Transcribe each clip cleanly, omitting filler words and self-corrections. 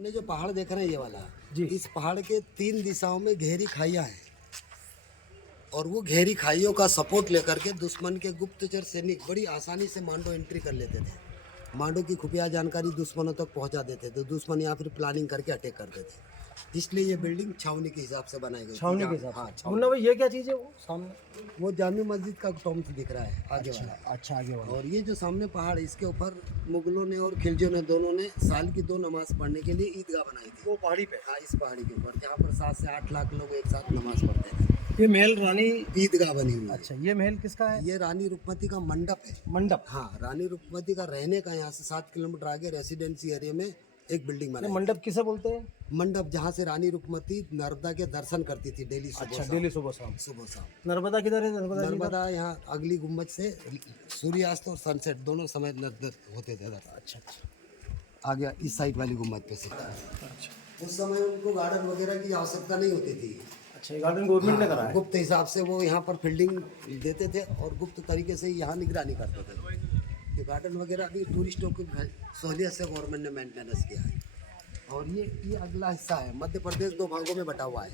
हमने जो पहाड़ देख रहे हैं ये वाला जी। इस पहाड़ के 3 दिशाओं में गहरी खाइयां हैं और वो गहरी खाइयों का सपोर्ट लेकर के दुश्मन के गुप्तचर सैनिक बड़ी आसानी से मांडो एंट्री कर लेते थे। मांडो की खुफिया जानकारी दुश्मनों तक पहुंचा देते थे। दुश्मन यहाँ फिर प्लानिंग करके अटैक करते थे। इसलिए ये बिल्डिंग छावनी के हिसाब से बनाई गई थी। छावनी के हिसाब हाँ, से। छावनी। मुन्ना भाई ये क्या चीज़ है वो सामने? वो जामी मस्जिद का टॉम्ब दिख रहा है आगे वाला। अच्छा आगे वाला। और ये जो सामने पहाड़ है इसके ऊपर मुगलों ने और खिलजियों ने दोनों ने साल की 2 नमाज पढ़ने के लिए ईदगाह बनाई थी। वो पहाड़ी पे। हाँ, इस पहाड़ी के ऊपर जहाँ पर 7 से 8 लाख लोग एक साथ नमाज पढ़ते थे। ये महल रानी। ईदगाह बनी हुई है। अच्छा, ये महल किसका है? ये रानी रुक्मती का मंडप है। मंडप। हाँ, रानी रुक्मती का रहने का यहाँ से 7 किलोमीटर आगे रेसिडेंसी एरिया में एक बिल्डिंग ये बनाई। मंडप किसे बोलते हैं? मंडप जहाँ से रानी रुक्मती नर्मदा के दर्शन करती थी डेली सुबह अच्छा, शाम। डेली सुबह शाम। सुबह शाम। नर्मदा किधर है? नर्मदा जी नर्मदा यहाँ अगली गुम्बद से सूर्यास्त और सनसेट दोनों समय नजर होते थे। अच्छा अच्छा आगे इस साइड वाली गुम्बद पे से। अच्छा। उस समय उनको गार्डन वगैरह की आवश्यकता नहीं होती थी। अच्छा, ये गार्डन गवर्नमेंट ने करा है। गुप्त हिसाब से वो यहाँ पर फील्डिंग देते थे और गुप्त तरीके से यहाँ निगरानी करते थे। ये गार्डन वगैरह भी टूरिस्टों की सहूलियत से गवर्नमेंट ने मेंटेनेंस किया है। और ये अगला हिस्सा है। मध्य प्रदेश 2 भागों में बटा हुआ है।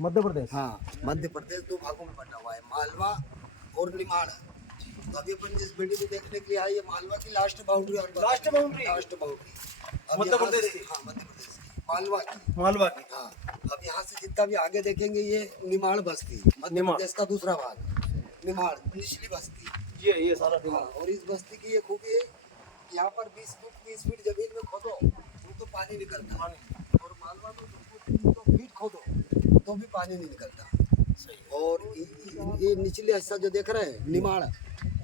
मध्य प्रदेश। हाँ, मध्य प्रदेश 2 भागों में बटा हुआ है, मालवा और निमाड़। तो अभी अपन जिस बिल्डिंग में देखने के लिए आए, ये मालवा की लास्ट बाउंड्री और लास्ट बाउंड्री। मध्य प्रदेश की। हाँ, मध्य प्रदेश की, मालवा की। मालवा की। हाँ, अब यहाँ से जितना भी आगे देखेंगे ये निमाड़ बस्ती, मध्य निमाड़। प्रदेश का दूसरा भाग निमाड़ निचली बस्ती। ये सारा हाँ, और इस बस्ती की ये खूबी है कि यहाँ पर 20 फीट 30 फीट जमीन में खोदो तो पानी निकलता है, और मालवा में 2 फीट खोदो तो भी पानी नहीं निकलता। और ये निचले हिस्सा जो देख रहे हैं निमाड़,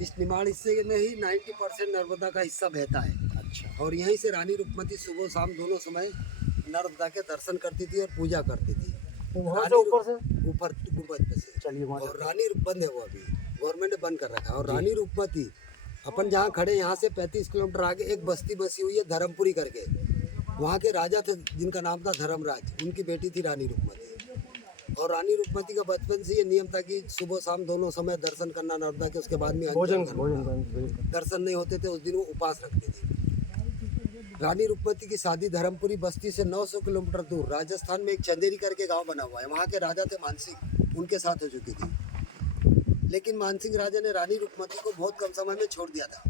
इस निमाड़ हिस्से में ही 90% नर्मदा का हिस्सा बहता है। अच्छा। और यहीं से रानी रुक्मती सुबह शाम दोनों समय नर्मदा के दर्शन करती थी और पूजा करती थी। तो वहाँ से ऊपर से ऊपर गुंबद पे से। चलिए वहाँ और रानी बंद है वो, अभी गवर्नमेंट ने बंद कर रखा है। और रानी रुक्मती अपन जहाँ खड़े यहाँ से 35 किलोमीटर आगे एक बस्ती बसी हुई है धर्मपुरी करके। वहाँ के राजा थे जिनका नाम था धर्मराज, उनकी बेटी थी रानी रुक्मती। और रानी रुक्मती का बचपन से ये नियम था कि सुबह शाम दोनों समय दर्शन करना नर्मदा के। उसके बाद में भोजन भोजन दर्शन नहीं होते थे उस दिन, वो उपास रखती थी। रानी रुक्मती की शादी धर्मपुरी बस्ती से 900 किलोमीटर दूर राजस्थान में एक चंदेरी करके गांव बना हुआ है। वहाँ के राजा थे मानसिंह, उनके साथ हो चुकी थी। लेकिन मानसिंह राजा ने रानी रुक्मती को बहुत कम समय में छोड़ दिया था।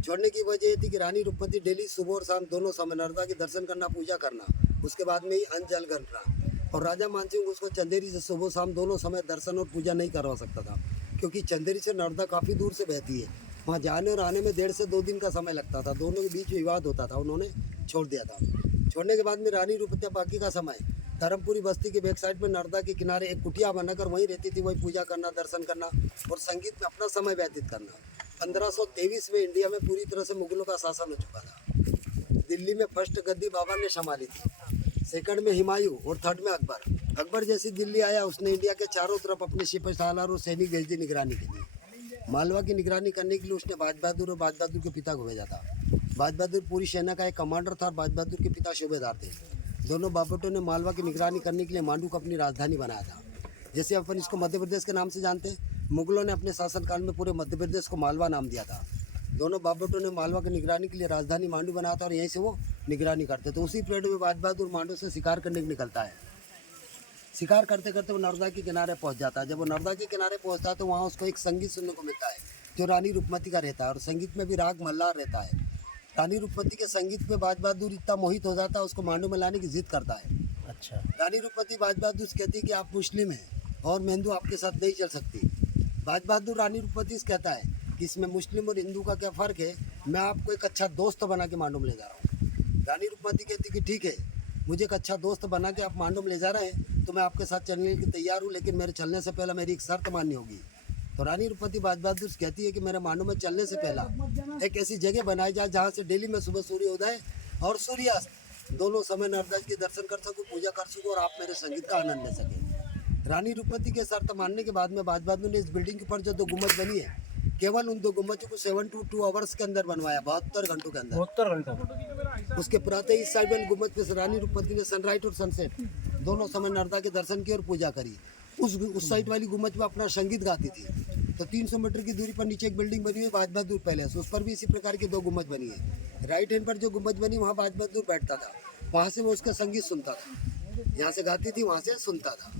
छोड़ने की वजह ये थी कि रानी रुक्मती डेली सुबह और शाम दोनों समय नर्मदा के दर्शन करना, पूजा करना, उसके बाद में ही अन्न जल करना। और राजा मानसिंह उसको चंदेरी से सुबह शाम दोनों समय दर्शन और पूजा नहीं करवा सकता था, क्योंकि चंदेरी से नर्मदा काफ़ी दूर से बहती है। वहाँ जाने और आने में 1.5 से 2 दिन का समय लगता था। दोनों के बीच विवाद होता था, उन्होंने छोड़ दिया था। छोड़ने के बाद में रानी रुक्मती बाकी का समय धर्मपुरी बस्ती के बैक साइड में नर्मदा के किनारे एक कुटिया बनाकर वहीं रहती थी। वहीं पूजा करना, दर्शन करना और संगीत में अपना समय व्यतीत करना। 1523 में इंडिया में पूरी तरह से मुगलों का शासन हो चुका था। दिल्ली में फर्स्ट गद्दी बाबर ने संभाली थी, सेकंड में हुमायूं और थर्ड में अकबर। अकबर जैसी दिल्ली आया, उसने इंडिया के चारों तरफ अपने सिपह सालार और सैनिक भेज दी निगरानी के लिए। मालवा की निगरानी करने के लिए उसने बाज बहादुर और बाज बहादुर के पिता को भेजा था। बाज बहादुर पूरी सेना का एक कमांडर था और बाज बहादुर के पिता सूबेदार थे। दोनों बापटों ने मालवा की निगरानी करने के लिए मांडू को अपनी राजधानी बनाया था। जैसे अपन इसको मध्य प्रदेश के नाम से जानते हैं, मुगलों ने अपने शासनकाल में पूरे मध्य प्रदेश को मालवा नाम दिया था। दोनों बापटों ने मालवा की निगरानी के लिए राजधानी मांडू बनाया था और यहीं से वो निगरानी करते थे। उसी पीरियड में बाज बहादुर मांडू से शिकार करने निकलता है। शिकार करते करते वो नर्मदा के किनारे पहुंच जाता है। जब वो नर्मदा के किनारे पहुंचता है तो वहाँ उसको एक संगीत सुनने को मिलता है जो रानी रुक्मती का रहता है, और संगीत में भी राग मल्हार रहता है। रानी रुक्मती के संगीत पे बाज बहादुर इतना मोहित हो जाता है, उसको मांडू में लाने की जिद करता है। अच्छा। रानी रुक्मती बाज बहादुर से कहती है कि आप मुस्लिम हैं और मैं हिंदू, आपके साथ नहीं चल सकती। बाज बहादुर रानी रुक्मती से कहता है कि इसमें मुस्लिम और हिंदू का क्या फ़र्क है, मैं आपको एक अच्छा दोस्त बना के मांडू में ले जा रहा हूँ। रानी रुक्मती कहती है कि ठीक है, मुझे एक अच्छा दोस्त बना के आप मांडू में ले जा रहे हैं तो मैं आपके साथ चलने के लिए तैयार हूँ, लेकिन मेरे चलने से पहले मेरी एक शर्त माननी होगी। तो रानी रुक्मती बाज बहादुर से कहती है कि मेरे मांडू में चलने से पहला एक ऐसी जगह बनाई जाए जहाँ से डेली में सुबह सूर्योदय और सूर्यास्त दोनों समय नर्मदा के दर्शन कर सकूँ, पूजा कर सकूँ और आप मेरे संगीत का आनंद ले सकें। रानी रुक्मती के शर्त मानने के बाद में बाज बहादुर ने इस बिल्डिंग के ऊपर जो 2 गुम्बद बनी है, केवल उन 2 गुम्बदों को 7 to 2 आवर्स के अंदर बनवाया, 72 घंटों के अंदर। 72 घंटा। उसके प्रातः इस साइड वाले गुम्बद पे से रानी रुक्मती ने सनराइज और सनसेट दोनों समय नर्मदा के दर्शन किए और पूजा करी। उस साइड वाली गुम्बद पे अपना संगीत गाती थी। तो 300 मीटर की दूरी पर नीचे एक बिल्डिंग बनी हुई है बाज बहादुर पैलेस, उस पर भी इसी प्रकार की 2 गुम्बद बनी है। राइट हैंड पर जो गुम्बद बनी वहाँ बाज बहादुर बैठता था, वहाँ से मैं उसका संगीत सुनता था, यहाँ से गाती थी, वहाँ से सुनता था।